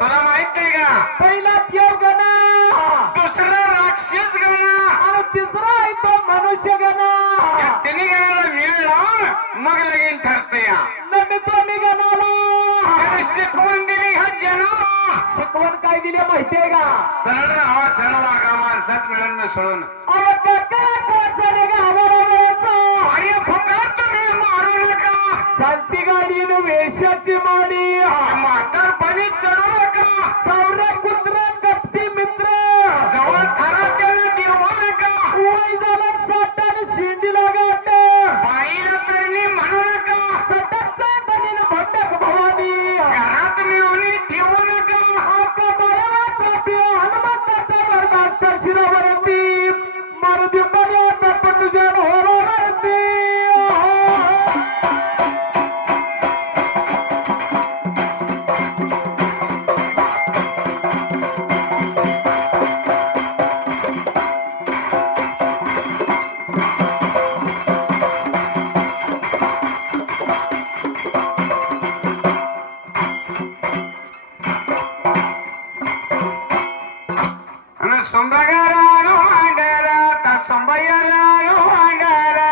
तुला माहित नाही का? पहिला देव गणा, दुसरा राक्षस गणा आणि तिसरा आहे तो मनुष्य गणा. या तिन्ही गणाला मिळ लावून मग लगीन ठरते या. नमितो मी गणाला त्याने शिकवण दिली ह्या जनाला. शिकवण काय दिली माहितीये का? सरळ राहावा, सरळ वागा, माणसात मिळून मिसळून. अहो काका कोणचा गावाला अरे फुकट तुम्ही मारू नका. चालती गाडीनं वेशाची माडी, म्हातारपणी चढू नका. सावरा कुत्रा कपटी मित्र, जवळ खरा त्याला देऊ नका. वय झाला साठाने शिंडीला गाठ, बाईला तळणी म्हणू नका. सटकचा बनीन भटक भवानी, घरात मिळून ठेवू नका. आका बाळासाठी हनुमंताचा वर्गास्त शिरावरती मारुती पर्यंत पण तुझ्या होरावरती. सोंबगारानो मांडरा ता सोंबयारानो मांडरा.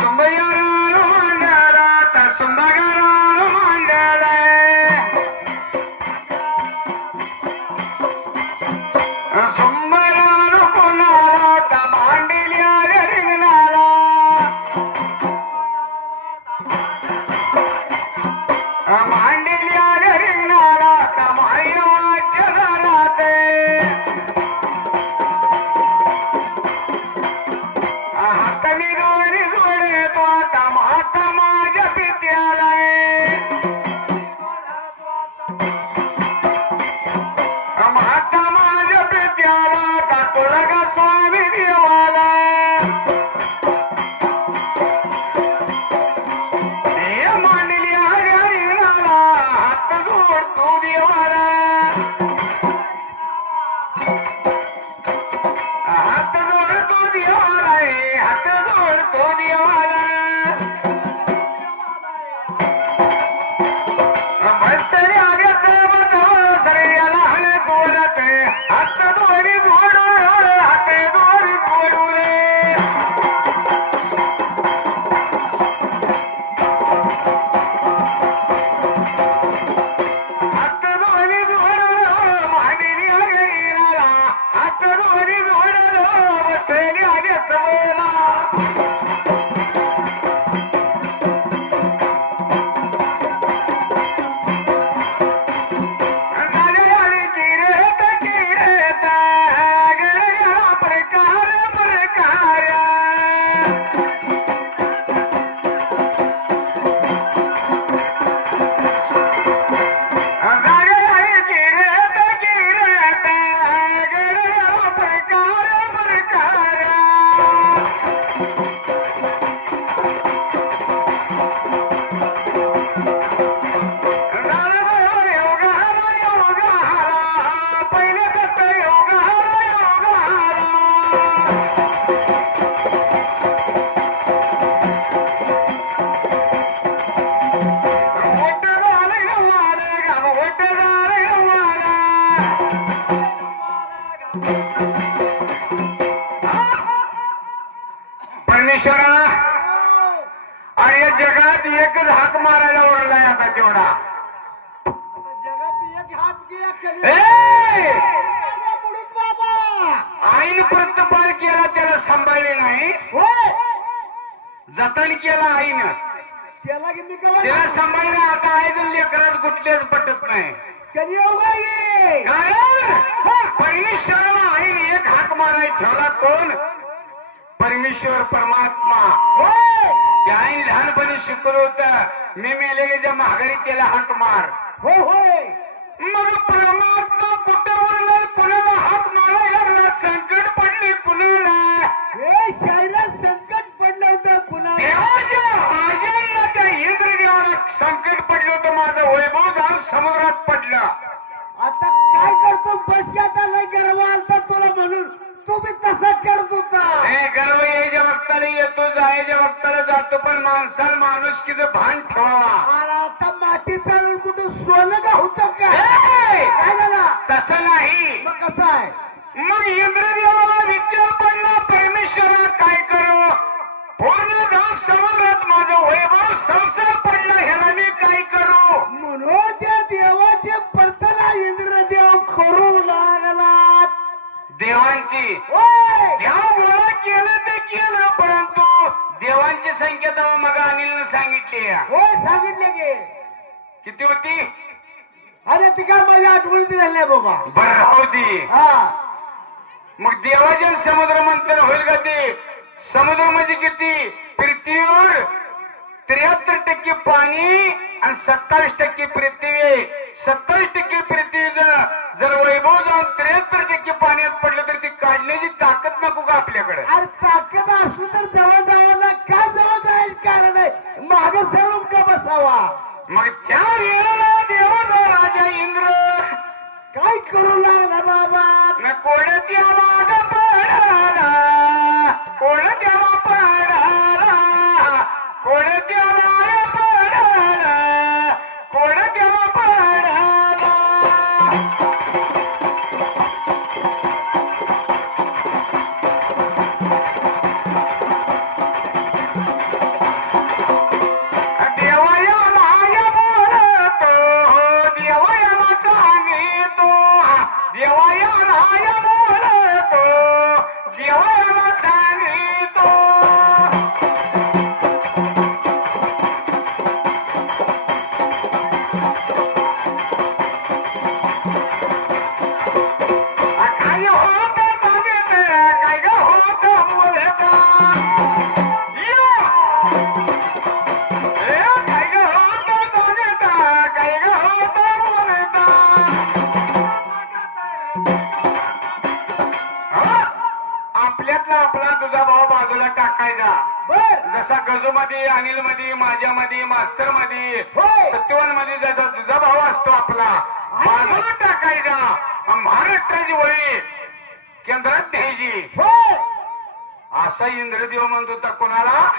सोंबयारानो मांडरा ता सोंबगारानो मांडरा. सोंबरानो कोणाला ता मांडल्या रिंगणाला. मांडल्या रिंगणाला ता मायाच्या घरात. हाताने दोरी जोडे तो आता माता माझ्या पित्याला. माता माझ्या पित्याला का कोलगा स्वामी देवाला. मांडल्या रिंगणाला हात जोडतो देवाला. हात जोडतो देवाला, हात जोडतो देवाला. भटरी आल्याचं बघावं सगळ्याला हले बोलत. हात दोरी जोडू, हात दोरी जोडू रे. हात दोरी जोडू मांडली रिंगणाला. हात दोरी जोडू बसली आल्याचं बोला. गाडीवाली किरेत किरेत गडगडा प्रकार प्रकार. गाडीवाली किरेत किरेत गडगडा प्रकार प्रकार. पहिले फक्त योगा परमेश्वरा, अरे जगात एकच हाक मारायला ओरलाय आता तेवढा. जगात एक हात घ्या खाली. ए! बुडूत बाबा आईन प्रतिपाल केला त्याला सांभाळले नाही. होय जतन केला आईनं, त्याला की मी त्याला सांभाळलं. आता आईजून लेकराच कुठलेच पटत नाही. कधी येऊ गाई. कारण परमेश्वराला आईने एक हाक मारायला ठेवला. कोण? परमेश्वर परमात्मा. होय त्या आईने लहानपणी शिकवलं होतं, मी मेले ज्या माघारी त्याला हाक मार. होय होय मग परमात्मा कुठे उरला कुणाला हात मारायला लागला संकट पडली कुणाला हे शायरात संकट पडलं होतं कुणाला देवाच्या राजांना त्या इंद्रदेवाला संकट पडलं होतं माझं वैभव जाऊन समुद्रात पडलं आता काय करतो बस आता लय गर्व आलता तुला म्हणून तू बी तसाच करत होता हे गर्व यायच्या वक्ताला येतो जायच्या वक्ताला जातो पण माणसाला माणुसकीचं भान ठेवावा आणि आता माती चालून कुठं सोनं का होतं का हे! काय झाला तसं नाही मग कसं आहे मग इंद्रदेवाला विचार पडला परमेश्वरा काय करू पूर्ण जाऊन समुद्रात माझं वैभव संसार पडला ह्याला मी काय करू म्हणून त्या देवाचे प्रार्थना इंद्रदेव करू लागला देवांची ओय देव गोळा केलं ते केलं परंतु देवांची संख्या तेव्हा मग अनिलनं सांगितली होय सांगितले की किती होती अरे ती काय माझ्या आठवणीत झाल्या बाबा बरं राहू दे हा मग देवाचे समुद्र मंथन होईल का ते समुद्र म्हणजे किती पृथ्वीवर 73% पाणी आणि 27% पृथ्वी 27% पृथ्वीचं जर वैभव जाऊन 73% पाण्यात पडलं तर ती काढण्याची ताकद नको का आपल्याकडे अरे ताकद असली तर जवळ जायला काय जवळ जायचं कारण आहे मागे सरून का बसावा मग त्या वेळेला देवाचा राजा इंद्र काय करू लागला बाबा न कोणत्याला पडाला कोणत्याला पडाला कोणत्याला पडाला कोणत्याला पडाला देवायाला बोलतो देवायाला सांगितो देवायाला बोलतो देवायाला सांगितो काय होत सांगितलं काय ग होत बोलता आपल्यातला आपला तुझा भाव बाजूला टाकायचा बर जसा गजू मध्ये अनिल मध्ये माझ्यामध्ये मास्तर मध्ये होय. सत्यवान मध्ये जसा तुझा भाव असतो आपला बाजूला टाकायचा आणि महाराष्ट्राची वळी केंद्रात द्यायची होय असा इंद्रदेव म्हणत होता कोणाला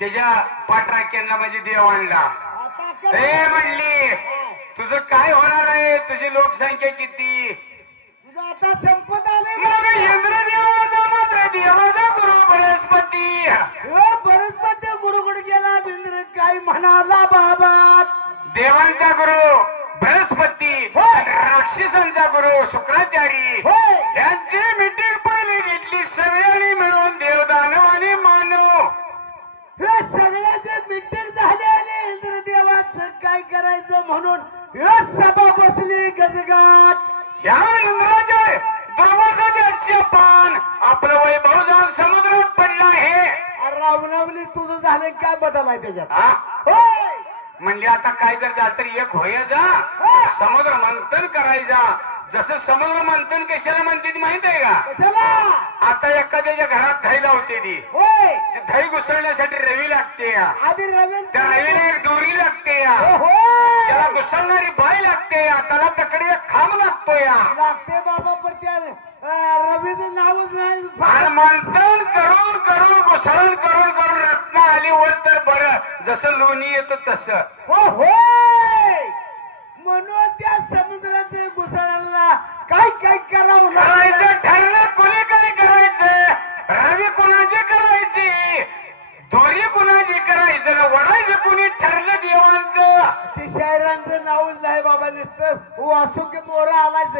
त्याच्या पाठराख्यांना म्हणजे देव आणला आता कर. हे म्हणली तुझं काय होणार आहे तुझी लोकसंख्या किती तुझं आता संपत आले मग इंद्रदेवाचा मात्र देवाचा गुरु बृहस्पती बरेच गुरुकडे गेला बिंद्र काय म्हणाला बाबा देवांचा गुरु बृहस्पती होय. राक्षसांचा गुरु शुक्राचारी होय यांची मीटिंग पहिली घेतली सगळ्यांनी मिळून देवदानव आणि मानव हे सगळ्याचे मीटिंग झाले आणि इंद्रदेवाचं काय करायचं म्हणून हे सभा बसली गजगाट या इंद्राचे दुर्वासाचे शपान आपलं वैभव जाऊन समुद्रात पडलं आहे रावणावली तुझं झालं काय बदल आहे त्याच्यात हा? होय म्हणजे आता काय जर झालं तर एक व्हायचा समुद्र मंथन करायचा जसं समुद्र मंथन कशाला म्हणते ती माहित आहे का कशाला आता एखाद्याच्या घरात दही लावते ती होय ती दही घुसळण्यासाठी रवी लागते या आधी रवीन त्या रवीला एक दोरी लागते या होय त्याला घुसळणारी बाई लागते या त्याला तकडे एक खांब लागतो या लागते बाबा पण त्या रवीचं नावच नाही आणि मंथन करून करून घुसळण करून करून रत्न आली वर तर बरं जसं लोणी येतं तसं हो होय म्हणून त्या समुद्राचे घुसळाला काय काय करावं करायचं लागलं ठरलं कोणी काय करायचं रवी कोणाची करायची दोरी कोणाची करायचं ना वडायचं कोणी ठरलं देवांचं ते शायरांचं नावच नाही बाबा नुसतं वासू की मोरा आलायच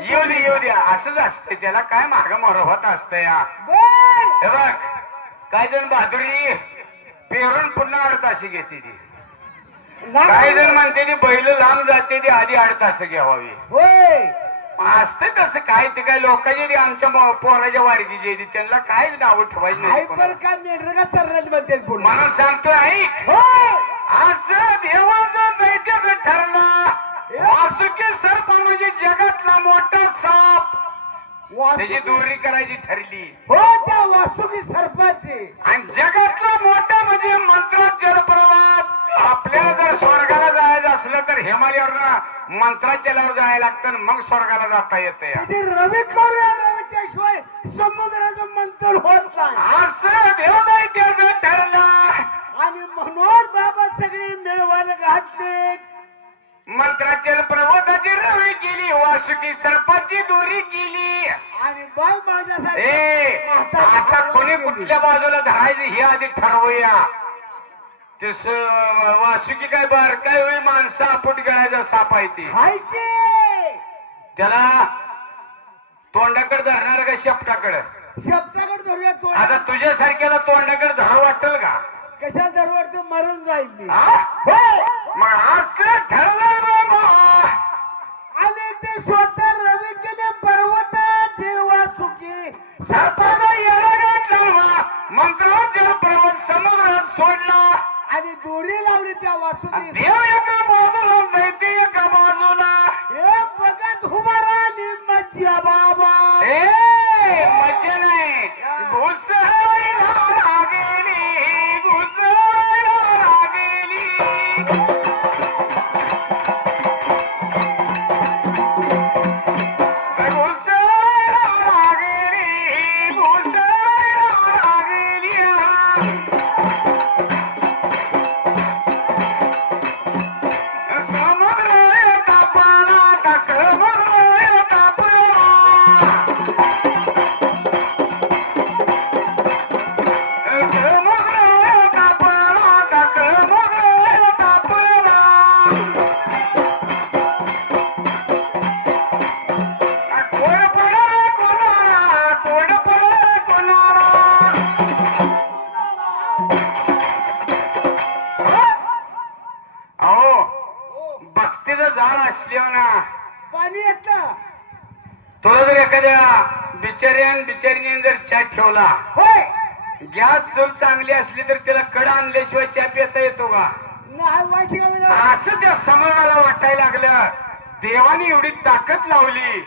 येऊ दे येऊ द्या असंच असतंय त्याला काय माग मोर होत असतं या बर हे बघ काय जण बहादुरी पेरून पुन्हा 8 तास घेते ती काही जण म्हणते ती बैल लांब जाते ती आधी 8 तास घ्यावी होय असते तसं काय ते काय लोकांची ती आमच्या पोराच्या वारगीची ती त्यांना काय नाव ठेवायची नाही हायपर कोणाला. काय मेंढर का चरण्यात म्हणते पुन्हा म्हणून सांगतो ऐक होय असं देवाचं दैत्याचं ठरलं वासुकी सर्प म्हणजे जगातला मोठा साप त्याची वासुकी दोरी करायची ठरली हो त्या वासुकी सर्पाची आणि जगातला मोठा म्हणजे मंत्रात जलप्रवाहात आपल्याला जर स्वर्गाला जायचं असलं तर हिमालयावर मंत्राचलावर जायला लागतं आणि मग स्वर्गाला जाता येते त्याची रवी करूया रवीच्याशिवाय समुद्राचं मंथन होत नाही असं देव नाही त्याचं ठरलं आणि म्हणून बाबा सगळी मिळवायला घातली मंत्राचल प्रबोधाची रवी केली वासुकी सर्पाची दोरी केली आणि बघ माझ्यासाठी ए आता कोणी कुठल्या बाजूला धरायचं हे आधी ठरवूया ते वासुकी काय बार काय होईल माणसं आपुट गळायचा साप आहे ते त्याला तोंडाकडे धरणार का शेपटाकडे शेपटाकडे धरूया तो आता तुझ्यासारख्याला तोंडाकडे धरा वाटेल का कशा दरवर तो मरून जाईल मी हा? मग असं ठरलं बाबा आणि ते स्वतः रवी केले पर्वताचे वासुकी सर्पाचा येडा घातला मंत्राचल पर्वत समुद्रात सोडला आणि दोरी लावली त्या वासुकी देव एका बाजूला दैत्य एका बाजूला हे बघत उभा राहिली मज्जा बाबा मजा नाही घुसायला लागेली घुसायला लागेली पाणी येतं तुला जर एखाद्या बिचारीने जर चहा ठेवला होय गॅस चूल चांगली असली तर त्याला कड आणल्याशिवाय चहा पिता येतो का असं त्या समाजाला वाटायला लागलं देवाने एवढी ताकद लावली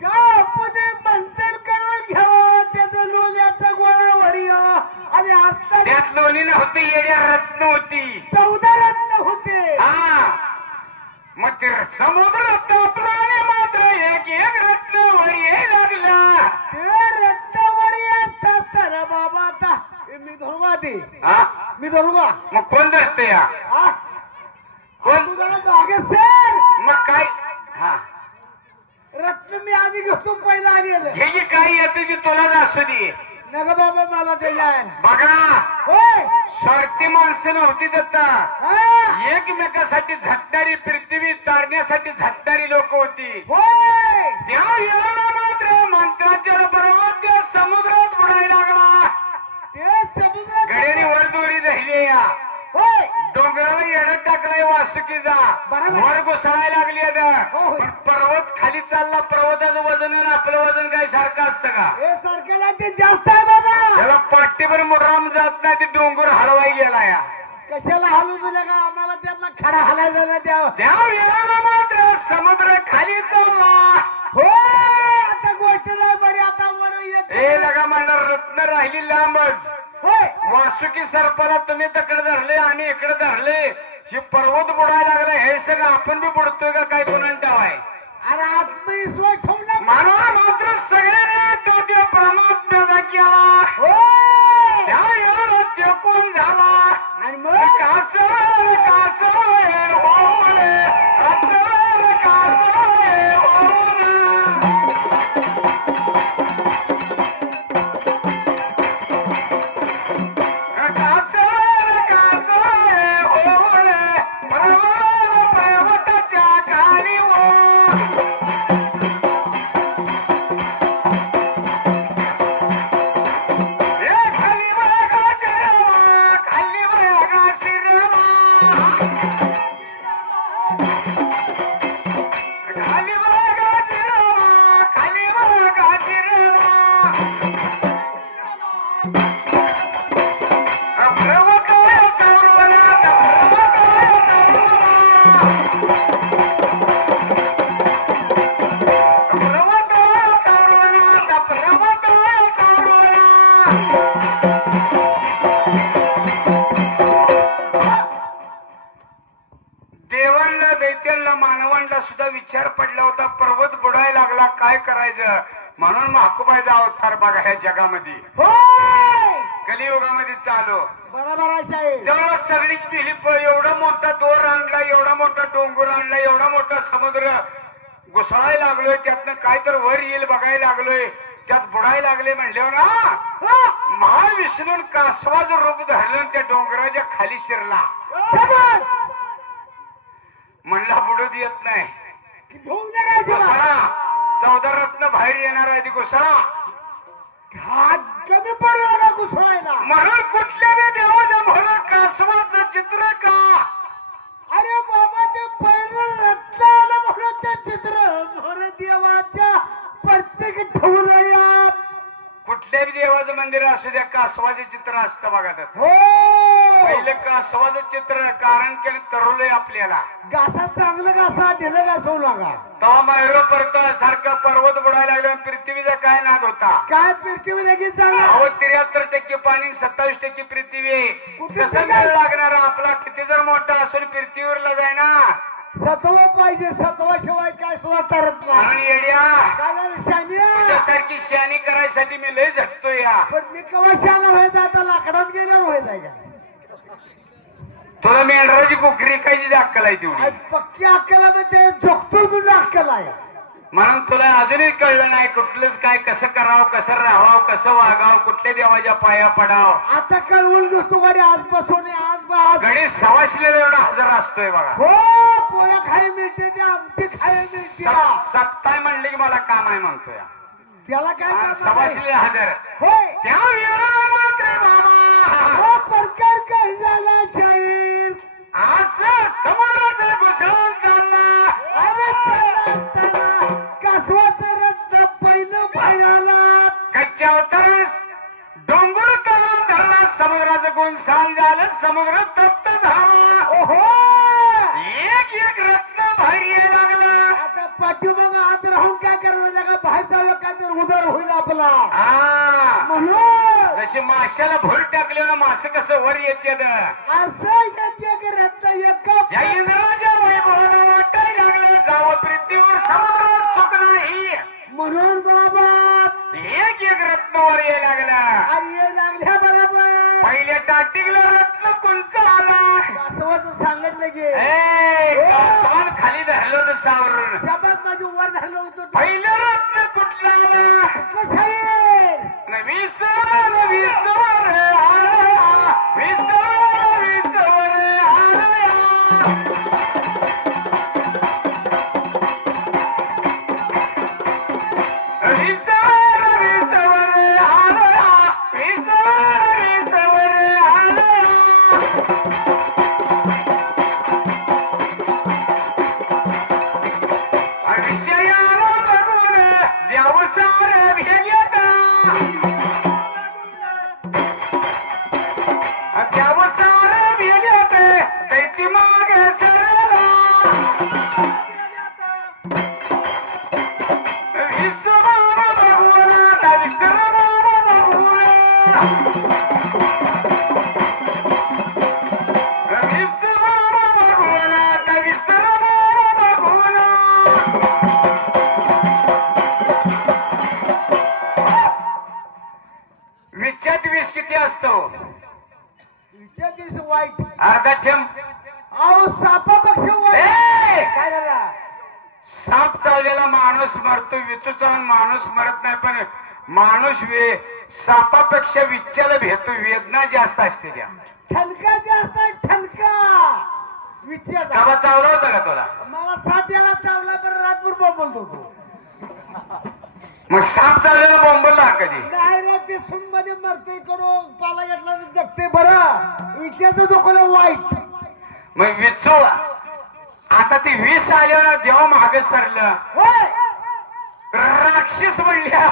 का आपण मंथन करून घ्यावं त्याचं लोण्याचा गोळावर आणि आता त्यात लोणी नव्हती येड्या रत्न होती 14 रत्न होते हा मग ते समुद्र तापला आणि मात्र एक एक रत्न वर ये लागला ते रत्नावर येतात तर बाबा आता मी धरू का ते हा मी धरू का मग कोण धरते या कोण तू जरा जागे सर मग काय हा रत्न मी आधी घेतो पहिला आलेलं हे जी काही येते ती तुला असू दे नग बाबा मला ते जाय बघा होय स्वार्थी माणसं नव्हती दत्ता हा एकमेकासाठी झटणारी पृथ्वी तारण्यासाठी झटणारी लोक होती होय त्या वेळेला मात्र मंत्राच्या बरोबर त्या समुद्रात बुडायला लागला ते समुद्र गड्याने वर दोरी धरली या होय डोंगराला येडत टाकलाय वासुकीचा बरोबर. वर घुसळायला लागली आता हो. पण पर्वत खाली चालला पर्वताचं वजन आणि आपलं वजन काय सारखं असतं का हे सारख्याला ते जास्त आहे बाबा त्याला पाठीभर मुराम जात नाही ते डोंगर हलवाई गेला या कशाला हलू दिलं का आम्हाला त्यातला खडा हलायचा ना त्या त्या वेळेला मात्र समुद्र खाली चालला हो आता गोष्ट नाही बरी आता वर येत हे लगा म्हणणार रत्न राहिली लांबच होय वासुकी सर्पाला तुम्ही तकडे धरले आणि इकडे धरले ही पर्वत बुडायला लागले हे सगळं आपण बी बुडतोय का काय कोणाला ठेवाय अरे आत्मविश्वास ठेवला मानवा मात्र सगळ्यांना तो त्या परमात्म्याचा केला होय त्या वेळेला तो कोण झाला आणि मग कासव कासव होऊन कासव होऊन पर्वताच्या खाली खाली बघा शिरमा खाली बघा शिरमा खाली बघा शिरमा खाली बघा शिरमा पर्वत चौरवला पर्वत चौरवला सुद्धा विचार पडला होता, पर्वत बुडायला लागला, काय करायचं, म्हणून महाकुबाईचा अवतार बघा ह्या जगामध्ये होय कलियुगामध्ये चालू. बरोबर आहे साहेब. तेव्हा सगळीच पिली एवढा मोठा दोर आणला, एवढा मोठा डोंगर आणला, एवढा मोठा समुद्र घुसळायला लागलोय, त्यातनं काय तर वर येईल बघायला लागलोय, त्यात बुडायला लागले म्हणल्यावर ना महाविष्णून कासवाचं रूप धरलं त्या डोंगराच्या खाली शिरला. शाबास. म्हणला बुडत येत नाही, घेऊन जा घुसळा 14 रत्न बाहेर येणार आहे ती घुसळा. हात कमी पडू नका घुसळायला. म्हणून कुठल्या देवाच्या म्हणून कासवाचं चित्र का? अरे बाबा ते पहिलं रत्न आलं म्हणून ते चित्र मोर देवाच्या प्रत्येक ठेवलं. कुठल्याही देवाचं मंदिर असू द्या कासवाचे चित्र असतं बघा त्यात. हो पहिलं कासवाचं चित्र कारण की तरवलंय आपल्याला. घासा चांगलं घासा ढिलं घासवू नका. तेव्हा मैरो परतो सारखा पर्वत बुडायला लागला. पृथ्वीचा काय नाद होता? काय पृथ्वी लगेच झालं. अहो 73% पाणी 27% पृथ्वी आहे. कुठे कसं मेळ लागणार? आपला किती जर मोठा असून पृथ्वीवरला जाय ना. सत्व पाहिजे, सत्वाशिवाय काय सुद्धा तरत म्हणून नाही. येड्या काय झालं शानिया? तुझ्यासारखी शानी करायसाठी मी लय झटतो या. पण मी कवा शाना व्हायचं आता लाकडात गेल्यावर व्हायचं का? तुला मेंढराची कोकरी खायची अक्कल आहे तेवढी. आज पक्की अक्कल आहे ते झोपतो म्हणून अक्कल आहे. म्हणून तुला अजूनही कळलं नाही कुठलंच काय कसं करावं, कसं राहावं, कसं वागावं, कुठल्या देवाच्या पाया पडावं. आता कळवून घेतो गाडी आजपासून. आज गणेश सवाशलेला एवढा हजर असतोय बघा. हो पोळ्या खाई मिळते ते आमटी खाई मिळते. सत्ताय म्हणले की मला काम आहे म्हणतोय. त्याला काय काम आहे? सवाशले हजर होय त्या वेळेला मात्र बाबा हो प्रकार काय झाला शाहीर. असं समुद्राचे घुसळून चालला. अरे चला कासवाचं रत्न पहिलं बाहेर आला. कच्च्या अवतरण डोंगर तळून धरला. समुद्राचं गुण सांग झालं. समुद्र तप्त झाला. ओहो एक एक रत्न बाहेर यायला लागलं. आता पाठीमागं आत राहून काय करणार का? बाहेर जावं काय तर उदर होईल आपला. म्हणून जशी माशाला भूल टाकले ना मासे कसं वर येते. असं एक रत्न एका या इंद्राच्या वैभवाला वाटायला लागलं जावं पृथ्वीवर समुद्रावर सुख नाही. म्हणून बाबा एक एक रत्न वर यायला लागलं. आणि ये लागल्या बरोबर पहिल्या टाटीला रत्न कोणचं आला? कासवाचं सांगितलं की कासवान खाली धरलं होतं सावरून. शब्दात माझी वर धरलं होतं. पहिलं रत्न कुठलं आलं? कसं आहे? विसवर विसवर आला. विसवर विसवर आला. विसवर विसवर आला. विसवर विसवर आला. विषयाला बघून व्यवसाय भेटला. व्यवसाय भेटते दैती मागे सरला. विश्वबाबा बघून विश्वबाबा बघून विश्वबाबा बघून विश्वबाबा बघून विच्छेद वीस किती असतो? विचार दिवस वाईट. अर्धा थेंब. अहो सापापेक्षा वाईट. ए! काय झाला? साप चावलेला माणूस मरतो, विचू चावून माणूस मरत नाही. पण माणूस सापापेक्षा विच्छेला भेटतो. वेदना जास्त असते त्या. ठणका जास्त आहे, ठणका विचार. कवा चावला होता का तुला? मला 7 याला चावला बरं रातभर बोंबलत होतो. मग साप चावलेला बोंबलला कधी? नाही रे ते सून मध्ये मरते कडून पाला घेतला तर जगते. बरं विचारचं दुखलं वाईट. मग विचू आता ती विष आल्यावर देवा मागे सरलं. होय राक्षस म्हणल्या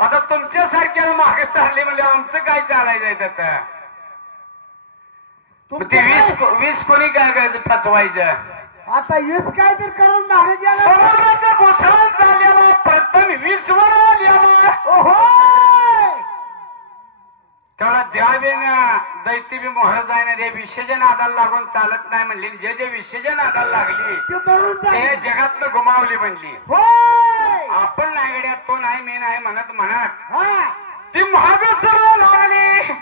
आता तुमच्यासारख्याला मागे सरले म्हणजे आमचं काय चालायचं आता? ते वीस कोणी काय करायचं? टचवायचं. आता वीस काय तर करून मागे गेला. समुद्राचा घुसळून चाललेला प्रथम वीसवर आलेला. ओहो त्याला द्यावे ना दैती बी मोहर जाय ना देवी विषयाच्या नादाला लागून चालत नाही म्हणली, जे जे विषयाच्या नादाला लागली ते मरून ते जाईल. जगातनं गुमावली म्हणली. होय. आपण नाही गड्या, तो नाही मी नाही म्हणत हा. ती महाग सर्व लागली.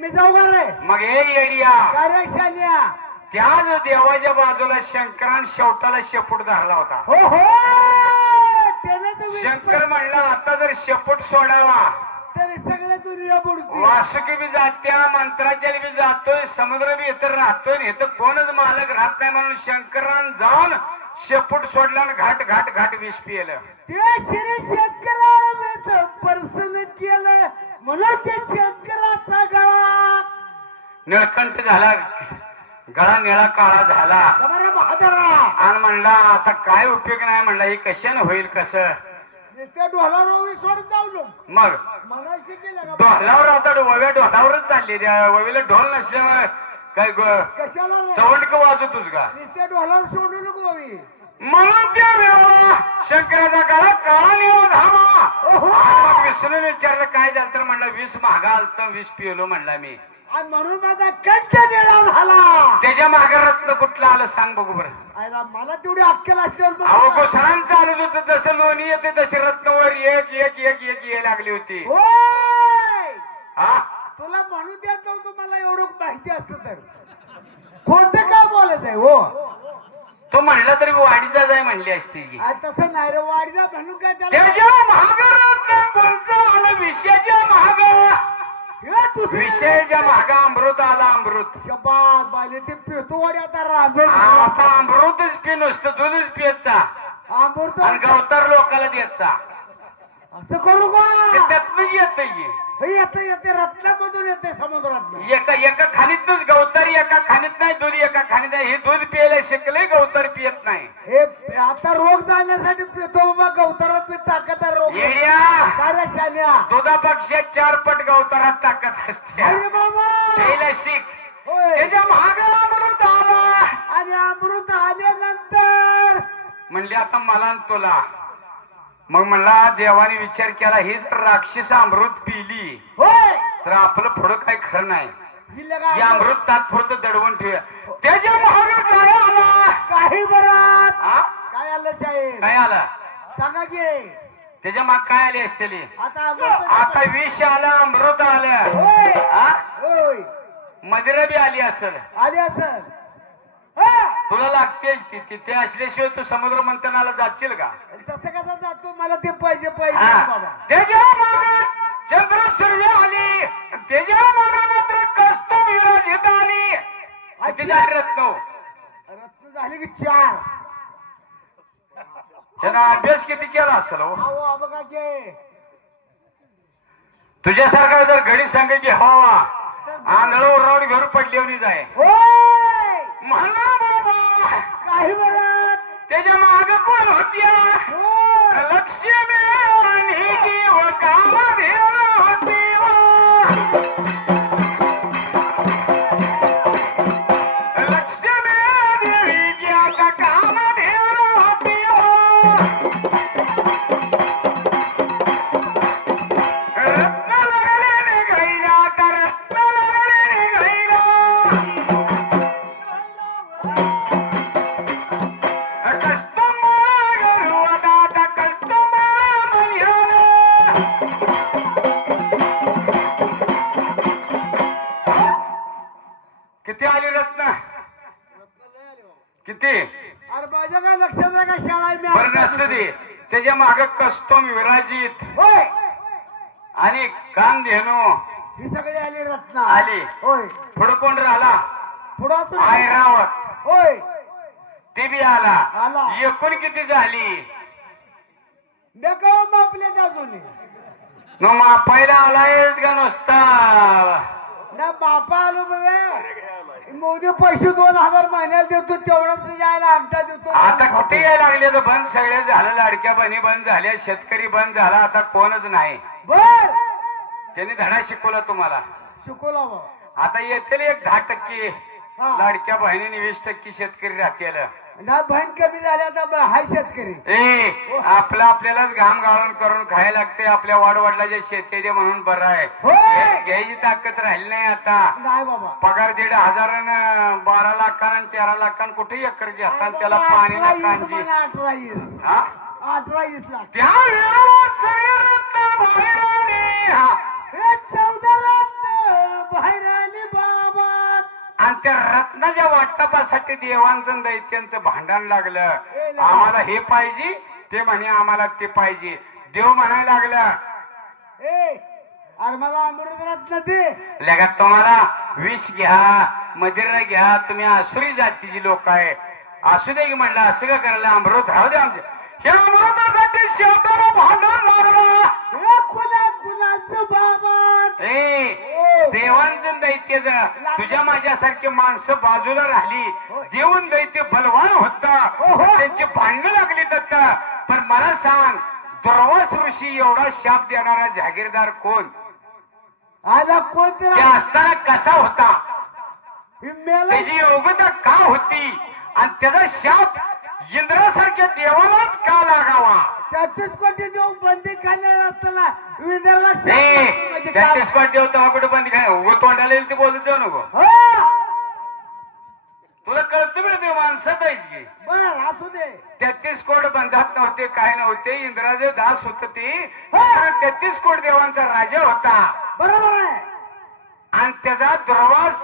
मी जाऊ का रे? मग हे येडिया कार्यशाल्या. त्याच देवाच्या बाजूला शंकरान शेवटाला शेपूट धरला होता. हो हो. त्यानं तर शंकर म्हणला आता जर शेपूट सोडावा तरी सगळ्या दुनिया बुडते. वासुकी बी जात्या, मंत्राच्या बी जातोय, समुद्र बी इतर राहतोय, इथं कोणच मालक राहत नाही म्हणून शंकरान जाऊन शेपूट सोडला आणि घाट घाट घाट विष पिलं. ते श्री शंकराला प्रसन्न केलं म्हणून ते शंकराचा गळा निळकंठ झाला, गळा निळा काळा झाला. बरं म्हातारा. आणि म्हणला आता काय उपयोग नाही म्हणला, हे कशाने होईल कसं. नुसत्या डोलावर सोडून जाऊ मग म्हणायचं केलं का? ढोलावर आता वव्या ढोलावरच चालली, त्या ववीला ढोल नसल्यामुळे काय कशाला रे? चवंडक वाजवतोस का. नुसत्या डोलावर सोडू नको हवी. म्हणून त्या वेळेला शंकराचा काळा काळा निळा झाला. ओहो. आणि मग विष्णूने विचारलं काय झालं, तर म्हणलं विष महागा आलत, विष पिलो म्हणला मी. आणि म्हणून माझा कंठ निळा झाला. त्याच्या मागे रत्न कुठलं आलं सांग बघू बरं. आयला मला तेवढी अक्कल असल्यावर अहो बघा. घुसळान चालत होतं, जसं लोणी येते तशी रत्नवर एक एक एक एक ये लागली होती. होय. हा तुला म्हणू देत नव्हतं मला एवढं माहिती असतं तर. खोटं काय बोलत आहे हो. तो म्हणला तरी वाडीचा जाय म्हणली असती की. आज तसं नाही रे. वाढजा म्हणून काय त्याला त्याच्या महाग रत्न कोणचं आलं, विषयाच्या महाग. हे तुझं- विषयाच्या महाग अमृत आला, अमृत. शबास बाले ते पितो वाडी आता रांजण आता अमृतच पी, नुसतं दूधच पियचा अमृत आणि गवतार लोकाला द्यायचा. असं करू का? त्यातनंच येत हे येते येते रत्नामधून येते समुद्रात. एका एका खाणीतच गवतारी, एका खाणीत नाही दूध, एका खाणीत नाही. हे दूध पियायला शिकले, गवतार पियत नाही. हे आता रोग जाण्यासाठी पितो बाबा. गवतारात मी ताकद आहे रोग. येड्या, काय शान्या? दुधापेक्षा 4 पट गवतारात ताकद असते. अरे बाबा. प्यायला शिक. होय. त्याच्या महागाला अमृत आला. आणि अमृत आल्यानंतर म्हणले आता मला आणि तुला. मग म्हणला देवाने विचार केला, ही जर राक्षस अमृत पिली होय. तर आपलं पुढं काही खरं नाही. ही लगा- हे अमृत तात्पुरतं दडवून ठेवूया. त्याच्या महाग काय आला. काही बरात हा? काय आलं साहेब? काय आला सांगा की. त्याच्या माग काय आली असतेली. आता अमृत आता विष आलं, अमृत आलं. होय. हा? होय. मदिरा बी आली असेल. आले असं. तुला लागतेच ती. तिथे असल्याशिवाय तू समुद्र मंथनाला जाशील का. तसं कसं जातो मला ते पाहिजे पाहिजे हा. बाबा. त्याच्या मागे चंद्र सूर्य आली, त्याच्या मागे मात्र कस्तूर विराजित आली. किती झाली रत्न. रत्न झाले की 4. त्याचा अभ्यास किती केला असेल हो. अहो बघा की. तुझ्यासारखा जर घडी सांगे की हवा आंधळ राऊड घेऊन पडली जाय होय. म्हणा बाबा. काही बरात. त्याच्या माग कोण होत्या. होय. लक्ष्मी आणि जीव कामधेन होती वा. लक्ष्मी देवीच्या कामधेन होती वा. रत्न लागले निघायला, तर रत्न लागले निघायला. कस्तुरबा गरुडाचा कस्तुरबा मन्याला. किती आली रत्न. किती. अरे माझ्या काय लक्षात आहे का शाळा आहे मी बरं नसू दे. त्याच्या माग कस्तुम विराजित होय. आणि कान धेनू ही सगळी आली रत्न आली. होय. पुढं कोण राहिला. पुढं ऐरावत होय. ते बी आला. आला. एकूण किती झाली. बेकाव मापले अजून न मापायला आलायच का नुसता. ना बापा आलो बघे. मोदी पैसे 2000 महिन्याला देतो तेवढंच जायला अंगठा देतो. आता कुठे यायला लागले तर बंद सगळे झालं. लाडक्या बहिणी बंद झाल्या, शेतकरी बंद झाला, आता कोणच नाही. बर. त्यांनी धडा शिकवला तुम्हाला. शिकवला बा. आता येतील एक 10% हा. लाडक्या बहिणीने 20% शेतकरी राहतील. ना बहीण कमी झाल्या तर हाय शेतकरी. आपलं आपल्यालाच घाम गाळून करून खायला लागते. आपल्या वाडवडिलाच्या शेती म्हणून बरं आहे. होय. घ्यायची ताकद राहिली नाही आता. नाही बाबा. पगार 1,500 12 लाखानं 13 लाखानं कुठे एकर घ्या त्याला पाणी ना कांजी. 18-20 लाख. त्या वेळेला शरीरात बाहेर आली. हे 14 लाख बाहेर आली बाबा. आणि त्या रत्नाच्या वाटपासाठी देवांचं दैत्यांचं भांडण लागलं. आम्हाला हे पाहिजे ते म्हणे आम्हाला ते पाहिजे. देव म्हणायला लागला अरे मला अमृत रत्न दे. लगात तुम्हाला विष घ्या मदिरा घ्या. तुम्ही आसुरी जातीची लोक आहे. असू दे की म्हणलं असं का करायला अमृत राहू दे आमचे. हे अमृतासाठी शेवटाला भांडण लागलं. देवांचं दैत्याचं तुझ्या माझ्यासारखी माणसं बाजूला राहिली. देऊन दैत्य बलवान होता. त्यांची भांडणं लागली दत्ता. पण मला सांग दुर्वास ऋषी एवढा शाप देणारा जागीरदार कोण? आला कोण ते असताना कसा होता? मेला. त्याची योग्यता का होती? आणि त्याचा शाप इंद्रासारख्या देवालाच का लागावा? 33 कोटी देऊ बंदी खाण्यात असताना विंदरला 33 कोटी देव तेव्हा कुठे बंदी खाय उगं तोंडाला येईल ते बोलत जाऊ नको. तुला कळतं मिळते माणसात आहे की बर असू दे. 33 कोट बंधात नव्हते काय नव्हते. इंद्राचे दास होत ते. 33 कोट देवांचा राजा होता. बरोबर आहे. आणि त्याचा दुर्वास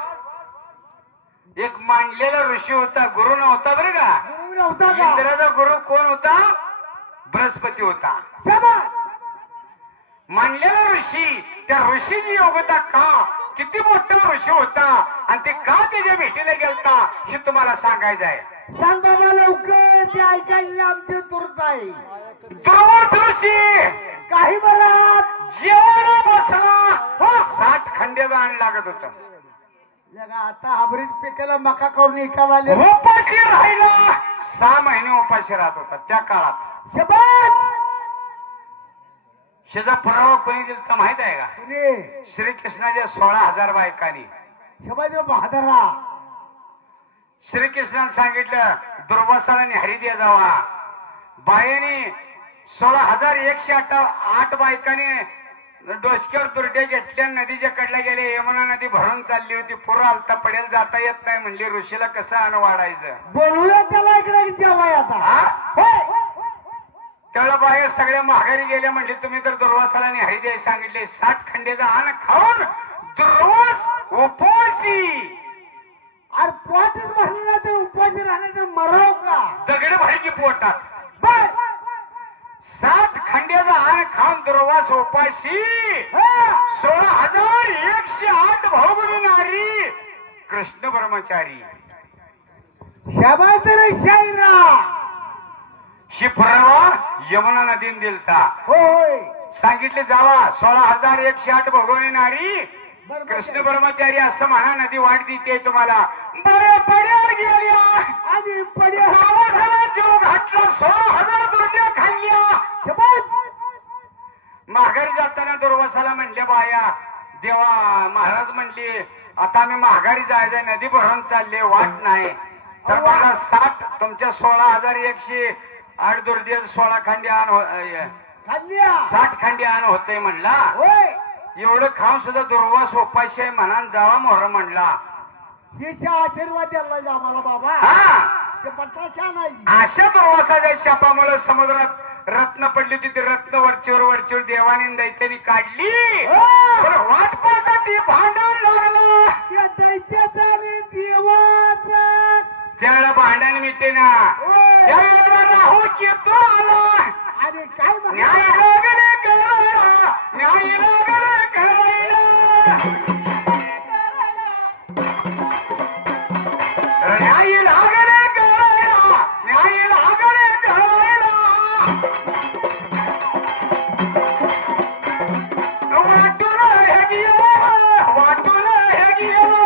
एक मांडलेला ऋषी होता. गुरु नव्हता बरं का. गुरु नव्हता का? इंद्राचा गुरु कोण होता? बृहस्पती होता. मांडलेला ऋषी. त्या ऋषीची योग्यता का? किती मोठा ऋषी होता आणि ते का त्याच्या भेटीला गेलता हे तुम्हाला सांगायचं आहे. सांग बाबा लवकर. ते ऐकायला आमची तुरत आहे. दुर्वास ऋषी काही बरात जेवण बसला. 60 खंड्याचं आण लागत होत. आता हायब्रिड पिकाला मका करून एकाला आले. उपाशी राहिला. 6 महिने उपाशी राहत होता त्या काळात. शेजा पुरावा कोणी दिलता माहित आहे का? श्रीकृष्णाच्या 16,000 बायकांनी. बहादरा श्रीकृष्णाने सांगितलं दुर्वासाला न्यारी द्या जावा. बायाने 16,108 बायकांनी डोसक्यावर दुर्ड्या घेतल्या. नदीच्या कडला गेले. यमुना नदी भरून चालली होती. पूर आलता पडेल जाता येत नाही म्हणली. ऋषीला कसं अन्न वाढायचं? बोलूया त्याला इकडे जेवाय आता. त्याला बाया सगळ्या माघारी गेल्या. म्हणले तुम्ही तर दुर्वासाला न्यारी द्याय सांगितले. 60 खंड्याचा अन्न खाऊन दुर्वास उपाशी. अरे पोटच भरलेला तर उपाशी राहण्याचं मराव का? दगड भाजी पोटात. 7 खंड्याचा अन्न खाऊन दुर्वास उपाशी. 16,108 भाऊ नारी कृष्ण ब्रह्मचारी. शाबास रे शायरा. शिफरावा यमुना नदीन दिलता. होय सांगितले जावा 16,108 भगवणी नारी कृष्ण ब्रह्मचारी असं म्हणा. नदी वाट देते तुम्हाला. बऱ्या पड्यावर गेल्या आणि पड्या जीव घातला. 16,000 दुर्ड्या खाल्ल्या. माघारी जाताना दुर्वासाला म्हणले बाया देवा महाराज म्हणले आता आम्ही माघारी जायचंय. नदी भरून चालले वाट नाही. तर मला 60 तुमच्या 16,108 दुर्ड्या 16 खंडी आण 60 खंडी आण होतय म्हणला. एवढं खाऊन सुद्धा दुर्वास उपाशी आहे म्हणान जावा मोहर म्हणला. आशीर्वाद द्यायला आम्हाला बाबा. अशा दुर्वासाच्या शापामुळे समुद्रात रत्न पडली होती. ती रत्न वरचीवर देवानी दैत्यानी काढली. वाटपासाठी भांडण लागलं. त्यावेळेला भांडण मिळते ना. त्यावेळेला राहू की तो आला. आणि काय न्याय लागले करायला. न्याय लागले करायला. न्याय लागले करायला. न्याय लागले करायला. वाटून हे गेलं. वाटून हे गेलं.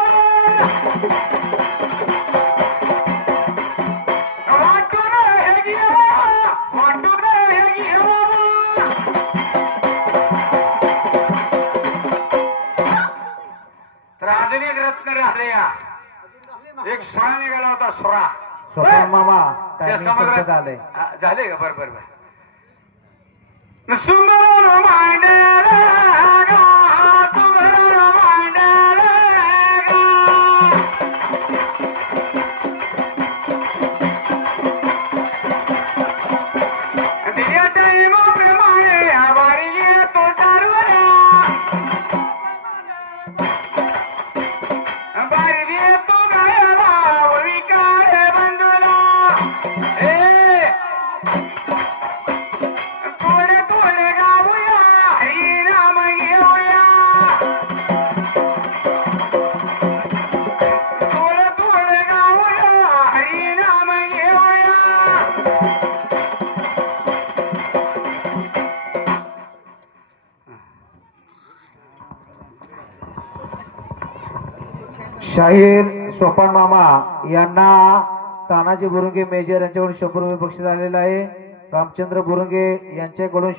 वाटून हे गेलं. वाटून हे गेलं. तर अजून एक रत्न राहिले. एक सुरा निघाला होता. सुरा मामा समुद्रात आलंय. झाले का बर बर बर सुंदर मांडला गा, सुंदर मांडला गा. दिल्या टाईमाप्रमाणे आभारी येतो सर्वला, बारी येतो गायला विकार बंधूला. थोडे थोडे गाऊया हरी नाम घेऊया, थोडे थोडे गाऊया हरी नाम घेऊया. शाहीर सोपान मामा यांना तानाजी बुरुंगे मेजर यांच्याकडून 100 रुपये बक्षीस आलेलं आहे. रामचंद्र बुरुंगे यांच्याकडून